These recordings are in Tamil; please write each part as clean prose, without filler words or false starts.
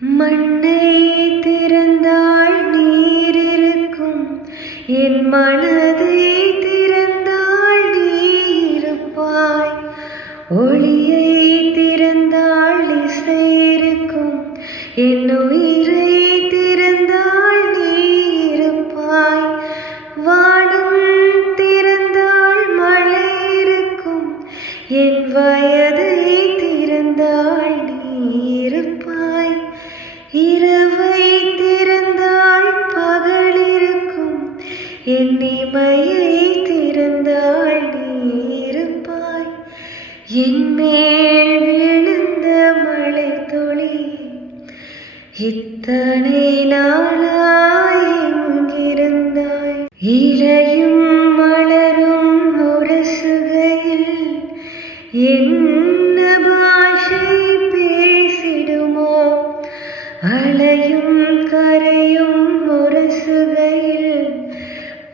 மண்ணை திறந்தால் நீர் இருக்கும், என் மனதை திறந்தால் நீ இருப்பாய். ஒளியை திறந்தால் இசை இருக்கும், என் உயிரை திறந்தால் நீ இருப்பாய். வானம் திறந்தால் மழை இருக்கும், என் வயதை திறந்தால் நீ இருப்பாய். இரவை திறந்தால் பகல் இருக்கும், என் இமையை திறந்தால் நீ இருப்பாய். என் மேல் விழுந்த மழை துளி இத்தனை நாளாய் எங்கிருந்தாய். இலையும் மலரும் முரசுகையில் என்ன பாஷை பேசிடுமோ? அலையும் கரையும் முரசுகையில்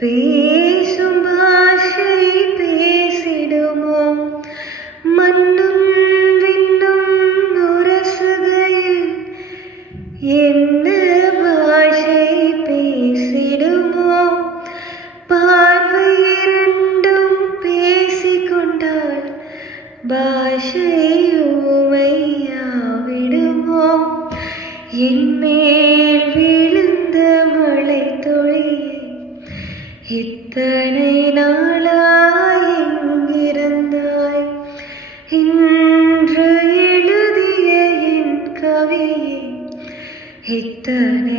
பேசும் பாஷை பேசிடுமோ? மண்ணும் விண்ணும் முரசுகையில் என்ன பாஷை பேசிடுமோ? பார்வை இரண்டும் பேசிக்கொண்டால் பாஷை ஊமையாவிடுமோ? என் மேல் விழுந்த மழை துளியே இத்தனை நாளாய் எங்கிருந்தாய். இன்று எழுதிய என் கவியே இத்தனை